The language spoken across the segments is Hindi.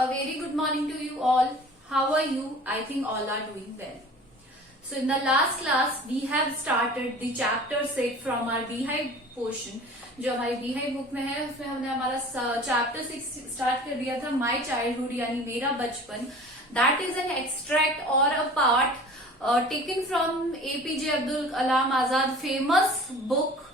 A very good morning to you all. How are you? I think all are doing well. So in the last class, we have started the chapter 6 from our Beehive portion. जो हमारी Beehive बुक में है उसमें हमने हमारा चैप्टर 6 स्टार्ट कर दिया था माई चाइल्डहुड यानी मेरा बचपन. दैट इज एन एक्सट्रैक्ट और a part taken from APJ Abdul Kalam Azad famous book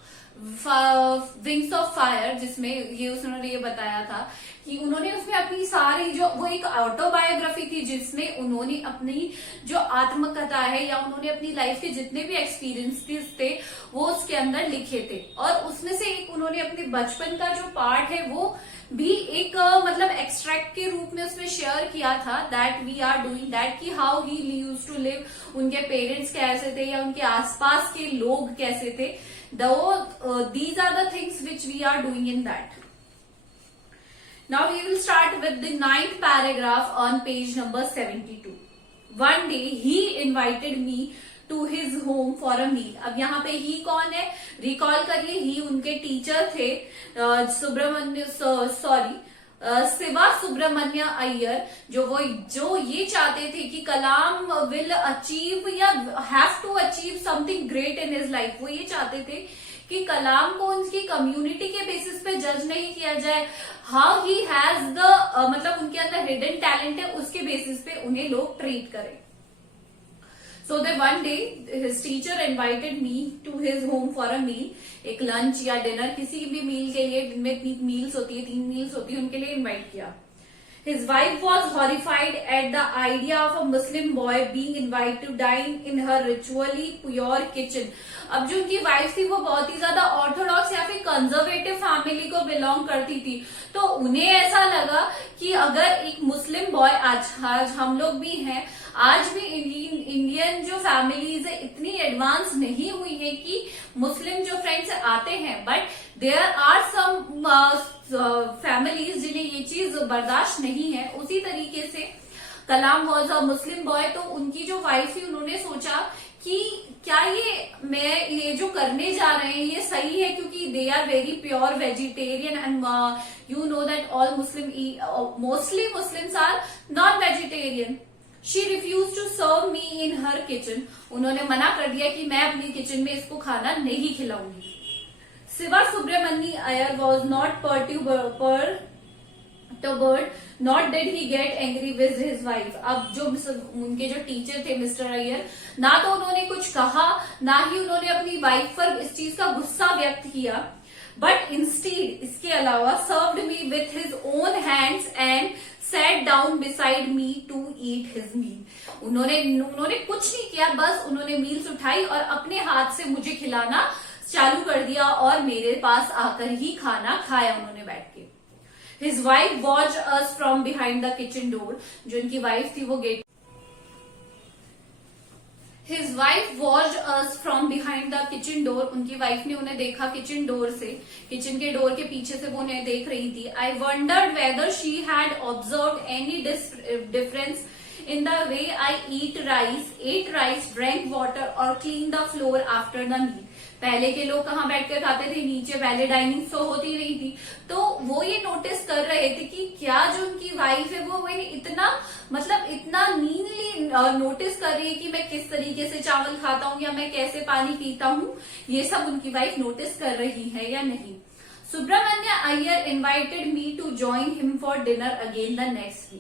wings of fire, जिसमें ये उन्होंने ये बताया था कि उन्होंने उसमें अपनी सारी जो वो एक ऑटोबायोग्राफी थी जिसमें उन्होंने अपनी जो आत्मकथा है या उन्होंने अपनी लाइफ के जितने भी एक्सपीरियंसेस थे वो उसके अंदर लिखे थे. और उसमें से एक उन्होंने अपने बचपन का जो पार्ट है वो भी एक मतलब एक्सट्रैक्ट के रूप में उसमें शेयर किया था. That we are doing that कि how he used to live, उनके पेरेंट्स कैसे थे या उनके आसपास के लोग कैसे थे. These are the things which we are doing in that. Now we will start with the 9th paragraph on page number 72. One day he invited me to his home for a meal. अब यहाँ पे he कौन है? रिकॉल करिए, he उनके टीचर थे शिवा सुब्रमण्य अय्यर, जो ये चाहते थे कि कलाम विल अचीव या have to achieve something great in his life. वो ये चाहते थे कि कलाम को उनकी कम्युनिटी के बेसिस पे जज नहीं किया जाए, हाउ ही हैज द मतलब उनके अंदर हिडन टैलेंट है उसके बेसिस पे उन्हें लोग ट्रीट करें. So that one day his teacher invited me to his home for a meal. एक लंच या डिनर किसी भी मील के लिए, दिन में 3 मील्स होती है, 3 मील्स होती है, उनके लिए इनवाइट किया. His wife was horrified at the idea of a Muslim boy being invited to dine in her ritually pure kitchen. अब जो उनकी वाइफ थी वो बहुत ही ज्यादा ऑर्थोडॉक्स या फिर कंजर्वेटिव फैमिली को बिलोंग करती थी, तो उन्हें ऐसा लगा कि अगर एक मुस्लिम बॉय, आज हम लोग भी हैं, आज भी इंडियन जो फैमिलीज है इतनी एडवांस नहीं हुई है कि मुस्लिम जो फ्रेंड्स आते हैं, but there are some families जिन्हें ये चीज बर्दाश्त नहीं है. उसी तरीके से कलाम वॉज अ मुस्लिम बॉय, तो उनकी जो वाइफ थी उन्होंने सोचा कि क्या ये जो करने जा रहे हैं ये सही है, क्योंकि they are very pure vegetarian and you know that all Muslim mostly Muslims are not vegetarian. She refused to serve me in her kitchen. उन्होंने मना कर दिया कि मैं अपनी किचन में इसको खाना नहीं खिलाऊंगी. Shiva Subramanya Iyer was not perturbed, nor did he get angry with his wife. अब जो उनके जो टीचर थे मिस्टर अय्यर, ना तो उन्होंने कुछ कहा ना ही उन्होंने अपनी वाइफ पर इस चीज का गुस्सा व्यक्त किया, बट इंस्टीड इसके अलावा served me with his own hands and sat down beside me to eat his meal. उन्होंने कुछ नहीं किया, बस उन्होंने मील्स उठाई और अपने हाथ से मुझे खिलाना चालू कर दिया और मेरे पास आकर ही खाना खाया उन्होंने बैठ के. His wife watched us from behind the kitchen door. जो उनकी वाइफ थी वो gate His wife watched us from behind the kitchen door. उनकी वाइफ ने उन्हें देखा किचन डोर से, किचन के डोर के पीछे से वो उन्हें देख रही थी. I wondered whether she had observed any difference in the way I ate rice, drank water or cleaned the floor after the meal. पहले के लोग कहाँ बैठकर खाते थे, नीचे, पहले डाइनिंग शो होती नहीं थी, तो वो ये नोटिस कर रहे थे कि क्या जो उनकी वाइफ है वो इतना मीनली नोटिस कर रही है कि मैं किस तरीके से चावल खाता हूँ या मैं कैसे पानी पीता हूँ, ये सब उनकी वाइफ नोटिस कर रही है या नहीं. Subramanya Iyer invited me to join him for dinner again the next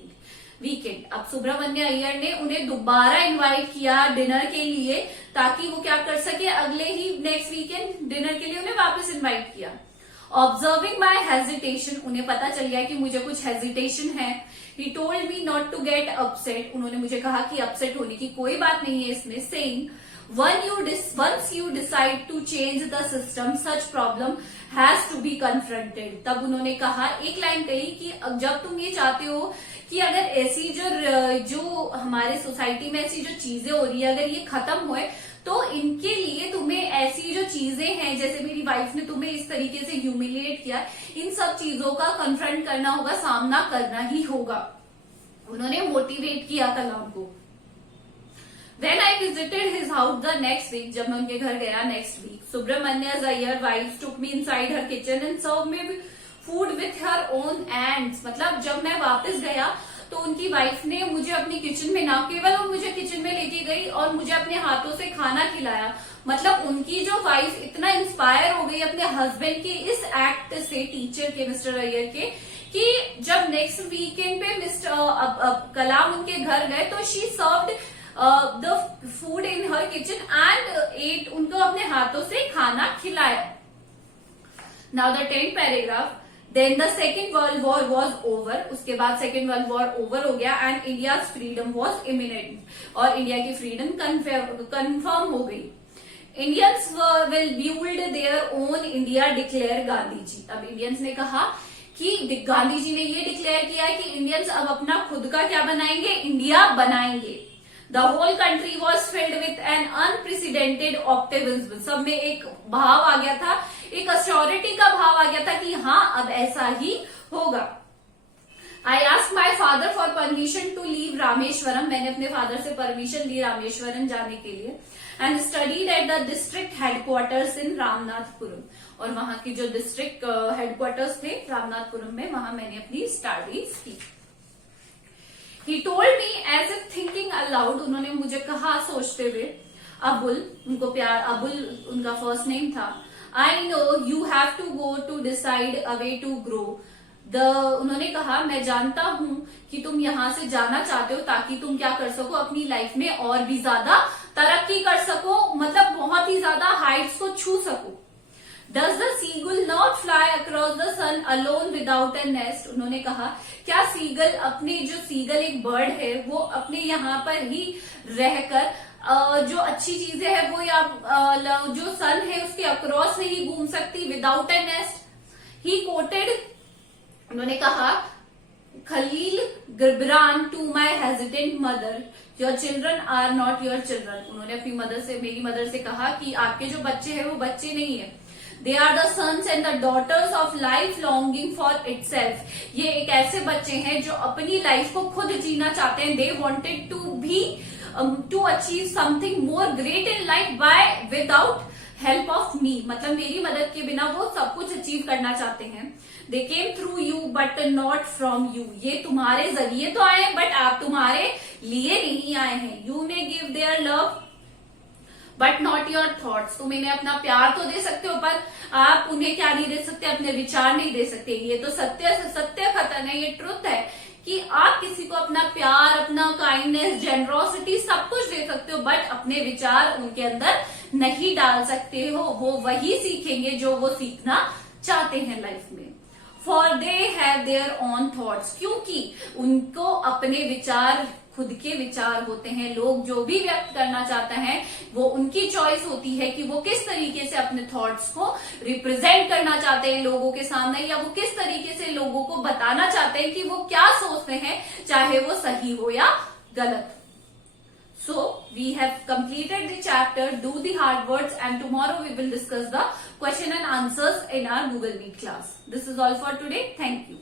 weekend. अब सुब्रमण्य अय्यर ने उन्हें दोबारा इनवाइट किया डिनर के लिए ताकि वो क्या कर सके, अगले ही नेक्स्ट वीकेंड डिनर के लिए उन्हें वापस इनवाइट किया. ऑब्जर्विंग माई हेजिटेशन, उन्हें पता चल गया कि मुझे कुछ हेजिटेशन है. He told me not to get upset, उन्होंने मुझे कहा कि अपसेट होने की कोई बात नहीं है इसमें. Saying once you decide to change the system, such problem has to be confronted. तब उन्होंने कहा, एक लाइन कही कि जब तुम ये चाहते हो कि अगर ऐसी जो हमारे सोसाइटी में ऐसी जो चीजें हो रही है अगर ये खत्म होए, तो इनके लिए तुम्हें ऐसी जो चीजें हैं, जैसे मेरी वाइफ ने तुम्हें इस तरीके से ह्यूमिलिएट किया, इन सब चीजों का कन्फ्रंट करना होगा, सामना करना ही होगा. उन्होंने मोटिवेट किया कलाम को. When I visited his house the next week, जब मैं उनके घर गया next week, Subramanya's Iyer wife took me inside her kitchen and served me food with her own hands. मतलब जब मैं वापस गया तो उनकी वाइफ ने मुझे अपनी किचन में, ना केवल वो मुझे किचन में लेके गई और मुझे अपने हाथों से खाना खिलाया, मतलब उनकी जो वाइफ इतना इंस्पायर हो गई अपने हस्बैंड के इस एक्ट से, टीचर के, मिस्टर अय्यर के, कि जब नेक्स्ट वीकेंड पे मिस्टर कलाम उनके घर गए तो she served the food in her kitchen and ate, उनको अपने हाथों से खाना खिलाया। Now the 10th paragraph, then the second world war was over, उसके बाद सेकेंड वर्ल्ड वॉर ओवर हो गया and India freedom was imminent, और इंडिया की फ्रीडम कंफर्म हो गई। Indians will build their own India, declare Gandhi ji. अब इंडियंस ने कहा कि गांधी जी ने ये डिक्लेयर किया है कि इंडियंस अब अपना खुद का क्या बनाएंगे, इंडिया बनाएंगे। The whole country was filled with an unprecedented optimism, सब में एक भाव आ गया था, एक अश्योरिटी का भाव आ गया था कि हाँ अब ऐसा ही होगा। I ask my father for permission to leave Rameswaram, मैंने अपने फादर से परमिशन ली रामेश्वरम जाने के लिए, and studied at the district headquarters in Ramanathapuram, और वहां की जो डिस्ट्रिक्ट हेडक्वार्टर्स थे रामनाथपुरम में, वहां मैंने अपनी स्टडीज की। He told me as if thinking aloud, उन्होंने मुझे कहा सोचते हुए, अबुल, उनको प्यार अबुल उनका फर्स्ट नेम था, I know you have to go to decide a way to grow. उन्होंने कहा मैं जानता हूं कि तुम यहाँ से जाना चाहते हो ताकि तुम क्या कर सको, अपनी लाइफ में और भी ज्यादा तरक्की कर सको, मतलब बहुत ही ज्यादा हाइट्स को छू सको। Does the seagull not fly across the sun alone without a nest? उन्होंने कहा क्या सीगल अपने, जो सीगल एक बर्ड है, वो अपने यहाँ पर ही रहकर जो अच्छी चीजें है वो या जो सन है उसके अक्रॉस नहीं घूम सकती without a nest. He quoted, उन्होंने कहा Khalil Gibran to my hesitant mother, your children are not your children. उन्होंने अपनी मदर से, मेरी मदर से कहा कि आपके जो बच्चे हैं वो बच्चे नहीं है, they are the sons and the daughters of life longing for itself. ये एक ऐसे बच्चे हैं जो अपनी लाइफ को खुद जीना चाहते हैं, they wanted to be to achieve something more great in life by without help of me, मतलब मेरी मदद के बिना वो सब कुछ अचीव करना चाहते हैं। They came through you but not from you, ये तुम्हारे जरिए तो आए बट आप तुम्हारे लिए नहीं आए हैं। You may give their love but not your thoughts, तुम इन्हें अपना प्यार तो दे सकते हो पर आप उन्हें क्या नहीं दे सकते, अपने विचार नहीं दे सकते। ये तो सत्य कथन है, ये ट्रुथ है कि आप किसी को अपना प्यार, अपना काइंडनेस, जेनरोसिटी सब कुछ दे सकते हो बट अपने विचार उनके अंदर नहीं डाल सकते हो। वो वही सीखेंगे जो वो सीखना चाहते हैं लाइफ में। For they have their own thoughts, क्योंकि उनको अपने विचार, खुद के विचार होते हैं। लोग जो भी व्यक्त करना चाहते हैं वो उनकी चॉइस होती है कि वो किस तरीके से अपने थॉट्स को रिप्रेजेंट करना चाहते हैं लोगों के सामने, या वो किस तरीके से लोगों को बताना चाहते हैं कि वो क्या सोचते हैं, चाहे वो सही हो या गलत। So we have completed the chapter, do the hard words, and tomorrow we will discuss the question and answers in our Google Meet class. This is all for today. Thank you.